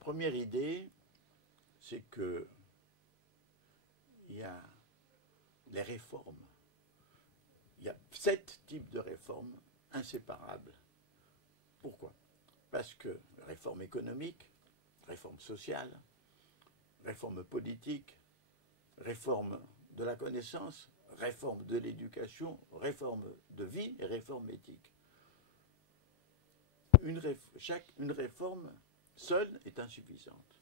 première idée, c'est que il y a les réformes. Il y a 7 types de réformes inséparables. Pourquoi? Parce que réforme économique, réforme sociale, réforme politique, réforme de la connaissance, réforme de l'éducation, réforme de vie et réforme éthique. Une réforme seule est insuffisante.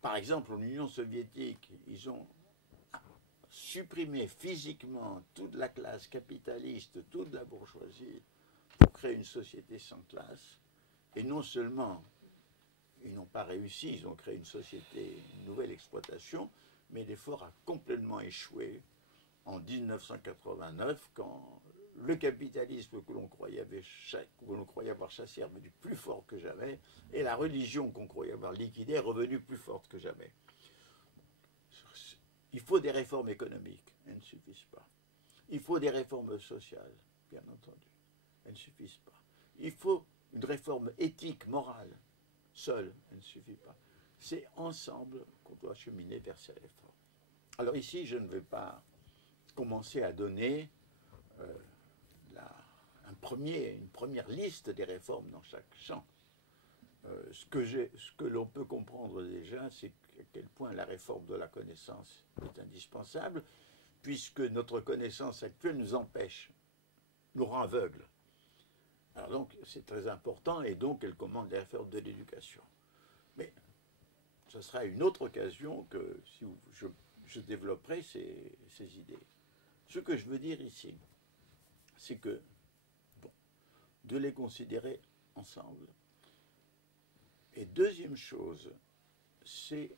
Par exemple, en Union soviétique, ils ont supprimé physiquement toute la classe capitaliste, toute la bourgeoisie, pour créer une société sans classe. Et non seulement ils n'ont pas réussi, ils ont créé une société, une nouvelle exploitation, mais l'effort a complètement échoué en 1989, quand le capitalisme que l'on croyait avoir chassé est revenu plus fort que jamais, et la religion qu'on croyait avoir liquidée est revenue plus forte que jamais. Il faut des réformes économiques, elles ne suffisent pas. Il faut des réformes sociales, bien entendu, elles ne suffisent pas. Il faut une réforme éthique, morale, seule, elle ne suffit pas. C'est ensemble qu'on doit cheminer vers ces réformes. Alors ici, je ne vais pas commencer à donner une première liste des réformes dans chaque champ. Ce que l'on peut comprendre déjà, c'est à quel point la réforme de la connaissance est indispensable, puisque notre connaissance actuelle nous empêche, nous rend aveugles. Alors donc, c'est très important, et donc elle commande les réformes de l'éducation. Mais ce sera une autre occasion que si je développerai ces idées. Ce que je veux dire ici, c'est que, bon, de les considérer ensemble. Et deuxième chose, c'est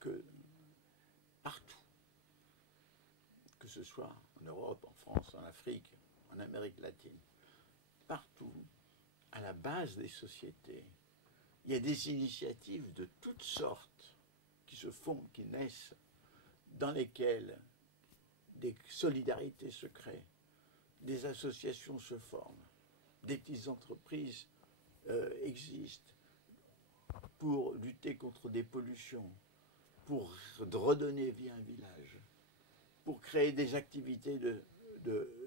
que partout, que ce soit en Europe, en France, en Afrique, en Amérique latine, partout, à la base des sociétés, il y a des initiatives de toutes sortes qui se font, qui naissent, dans lesquelles des solidarités se créent, des associations se forment, des petites entreprises existent pour lutter contre des pollutions, pour redonner vie à un village, pour créer des activités,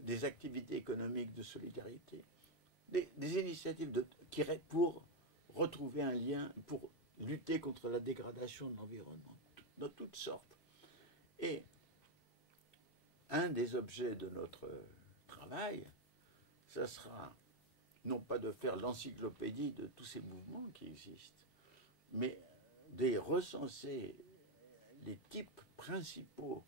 des activités économiques de solidarité, des initiatives pour retrouver un lien, pour lutter contre la dégradation de l'environnement, de toutes sortes. Et un des objets de notre travail, ça sera non pas de faire l'encyclopédie de tous ces mouvements qui existent, mais de recenser les types principaux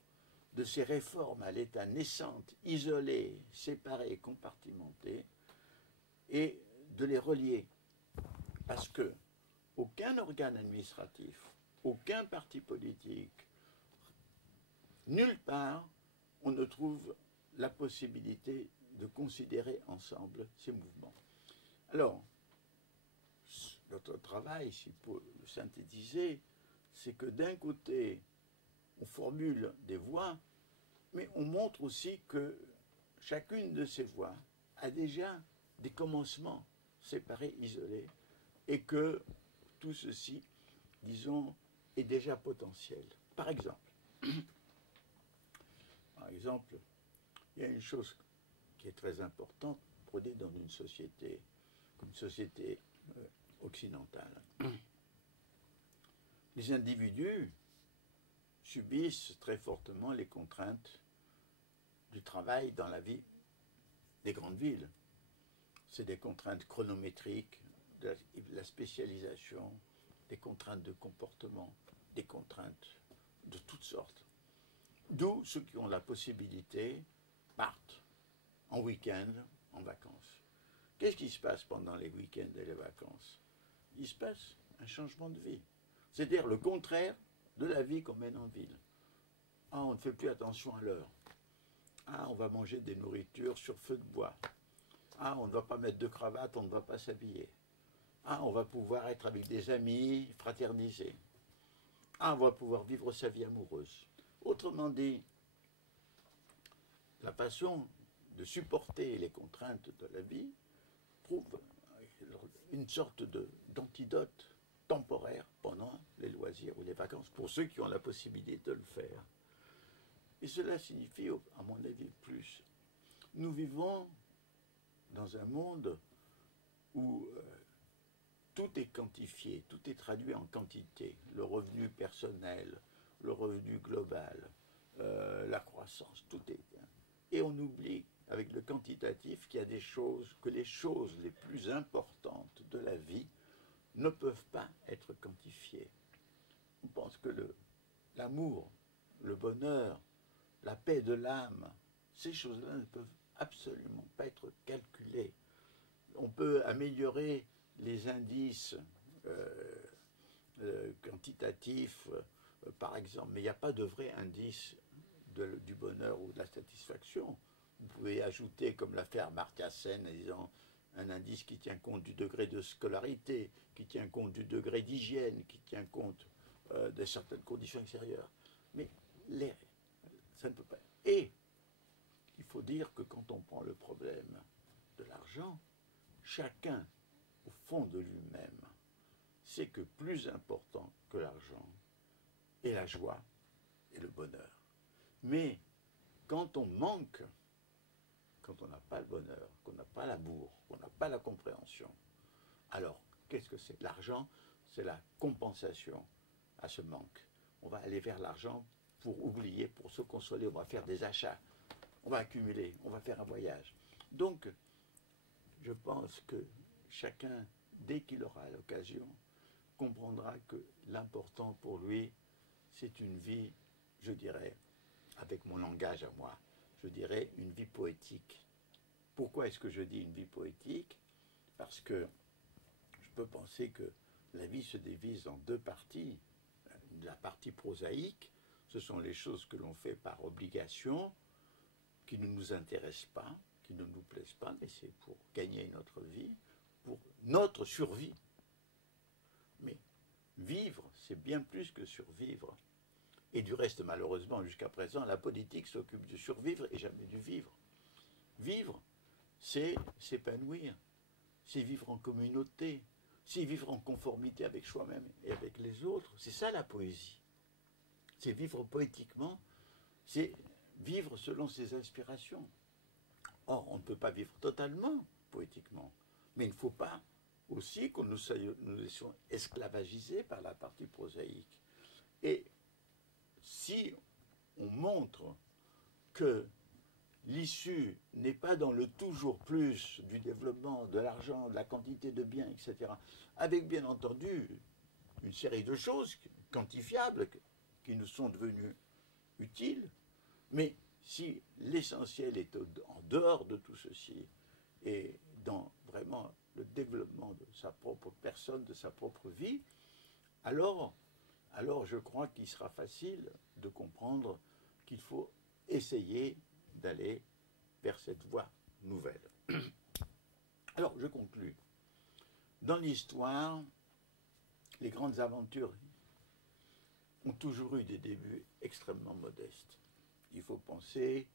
de ces réformes à l'état naissantes, isolées, séparées, compartimentées, et de les relier. Parce que aucun organe administratif, aucun parti politique, nulle part, on ne trouve la possibilité de considérer ensemble ces mouvements. Alors, notre travail, si pour le synthétiser, c'est que d'un côté, on formule des voies, mais on montre aussi que chacune de ces voies a déjà des commencements séparés, isolés, et que tout ceci, disons, est déjà potentiel. Par exemple, il y a une chose qui est très importante, prenez dans une société occidentale. Les individus subissent très fortement les contraintes du travail dans la vie des grandes villes. C'est des contraintes chronométriques, de la spécialisation, des contraintes de comportement, des contraintes de toutes sortes. D'où ceux qui ont la possibilité partent en week-end, en vacances. Qu'est-ce qui se passe pendant les week-ends et les vacances? Il se passe un changement de vie. C'est-à-dire le contraire de la vie qu'on mène en ville. Ah, on ne fait plus attention à l'heure. Ah, on va manger des nourritures sur feu de bois. Ah, on ne va pas mettre de cravate, on ne va pas s'habiller. Ah, on va pouvoir être avec des amis, fraterniser. Ah, on va pouvoir vivre sa vie amoureuse. Autrement dit, la façon de supporter les contraintes de la vie prouve une sorte d'antidote temporaire pendant les loisirs ou les vacances, pour ceux qui ont la possibilité de le faire. Et cela signifie, à mon avis, plus. Nous vivons dans un monde où tout est quantifié, tout est traduit en quantité. Le revenu personnel, le revenu global, la croissance, tout est. Et on oublie, avec le quantitatif, qu'il y a des choses, que les choses les plus importantes de la vie ne peuvent pas être quantifiées. On pense que l'amour, le bonheur, la paix de l'âme, ces choses-là ne peuvent absolument pas être calculées. On peut améliorer les indices quantitatifs, par exemple, mais il n'y a pas de vrai indice du bonheur ou de la satisfaction. Vous pouvez ajouter, comme l'a fait Amartya Sen, en disant un indice qui tient compte du degré de scolarité, qui tient compte du degré d'hygiène, qui tient compte de certaines conditions extérieures. Mais ça ne peut pas. Et il faut dire que quand on prend le problème de l'argent, chacun, au fond de lui-même, sait que plus important que l'argent est la joie et le bonheur. Mais quand on manque, quand on n'a pas le bonheur, qu'on n'a pas l'amour, qu'on n'a pas la compréhension, alors qu'est-ce que c'est? L'argent, c'est la compensation à ce manque. On va aller vers l'argent pour oublier, pour se consoler, on va faire des achats, on va accumuler, on va faire un voyage. Donc, je pense que chacun, dès qu'il aura l'occasion, comprendra que l'important pour lui, c'est une vie, je dirais, avec mon langage à moi, je dirais une vie poétique. Pourquoi est-ce que je dis une vie poétique? Parce que je peux penser que la vie se divise en deux parties. La partie prosaïque, ce sont les choses que l'on fait par obligation, qui ne nous intéressent pas, qui ne nous plaisent pas, mais c'est pour gagner notre vie, pour notre survie. Mais vivre, c'est bien plus que survivre. Et du reste, malheureusement, jusqu'à présent, la politique s'occupe de survivre et jamais du vivre. Vivre, c'est s'épanouir, c'est vivre en communauté, c'est vivre en conformité avec soi-même et avec les autres. C'est ça la poésie. C'est vivre poétiquement, c'est vivre selon ses inspirations. Or, on ne peut pas vivre totalement poétiquement, mais il ne faut pas aussi que nous laissions esclavagisés par la partie prosaïque. Et si on montre que l'issue n'est pas dans le toujours plus du développement de l'argent, de la quantité de biens, etc., avec bien entendu une série de choses quantifiables qui nous sont devenues utiles, mais si l'essentiel est en dehors de tout ceci et dans vraiment le développement de sa propre personne, de sa propre vie, alors je crois qu'il sera facile de comprendre qu'il faut essayer d'aller vers cette voie nouvelle. Alors, je conclus. Dans l'histoire, les grandes aventures ont toujours eu des débuts extrêmement modestes. Il faut penser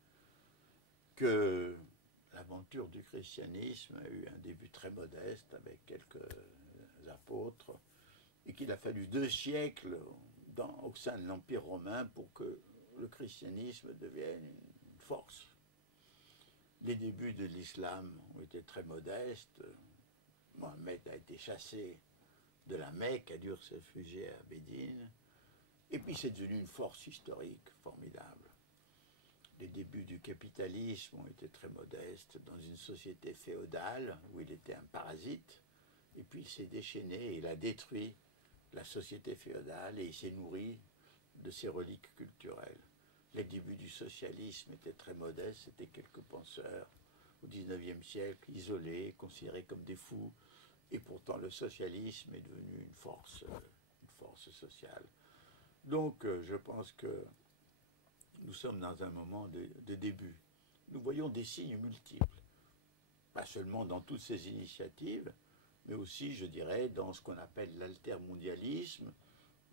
que l'aventure du christianisme a eu un début très modeste avec quelques apôtres et qu'il a fallu 2 siècles au sein de l'Empire romain pour que le christianisme devienne une force. Les débuts de l'islam ont été très modestes. Mohammed a été chassé de la Mecque, a dû se réfugier à Médine. Et puis c'est devenu une force historique formidable. Les débuts du capitalisme ont été très modestes dans une société féodale où il était un parasite. Et puis il s'est déchaîné et il a détruit la société féodale et il s'est nourri de ses reliques culturelles. Les débuts du socialisme étaient très modestes, c'était quelques penseurs au XIXe siècle, isolés, considérés comme des fous, et pourtant le socialisme est devenu une force sociale. Donc je pense que nous sommes dans un moment de début. Nous voyons des signes multiples, pas seulement dans toutes ces initiatives, mais aussi, je dirais, dans ce qu'on appelle l'altermondialisme,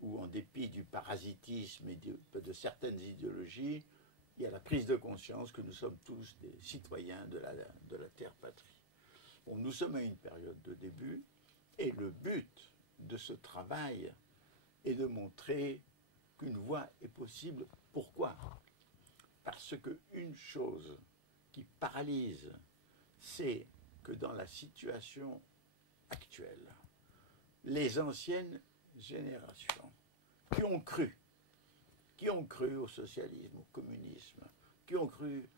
où en dépit du parasitisme et de certaines idéologies, il y a la prise de conscience que nous sommes tous des citoyens de la terre patrie. Bon, nous sommes à une période de début, et le but de ce travail est de montrer qu'une voie est possible. Pourquoi? Parce qu'une chose qui paralyse, c'est que dans la situation actuelle, les anciennes générations qui ont cru au socialisme, au communisme, qui ont cru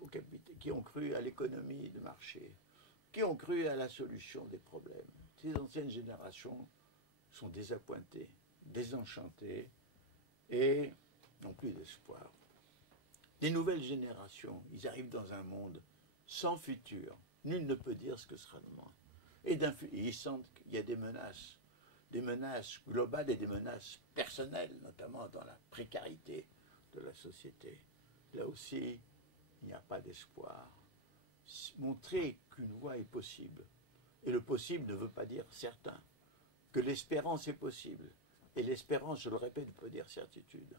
au capital, qui ont cru à l'économie de marché, qui ont cru à la solution des problèmes. Ces anciennes générations sont désappointées, désenchantées et n'ont plus d'espoir. Les nouvelles générations, ils arrivent dans un monde sans futur. Nul ne peut dire ce que sera demain. Et ils sentent qu'il y a des menaces globales et des menaces personnelles, notamment dans la précarité de la société. Là aussi, il n'y a pas d'espoir. Montrer qu'une voie est possible. Et le possible ne veut pas dire certain. Que l'espérance est possible. Et l'espérance, je le répète, peut dire certitude.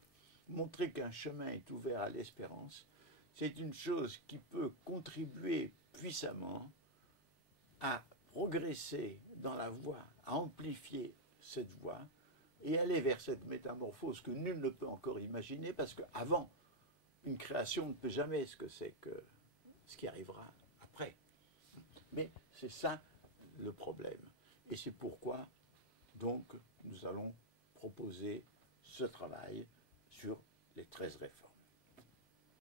Montrer qu'un chemin est ouvert à l'espérance, c'est une chose qui peut contribuer puissamment à progresser dans la voie, à amplifier cette voie et aller vers cette métamorphose que nul ne peut encore imaginer, parce qu'avant, une création ne peut jamais ce que c'est que ce qui arrivera après. Mais c'est ça le problème. Et c'est pourquoi, donc, nous allons proposer ce travail sur les 13 réformes.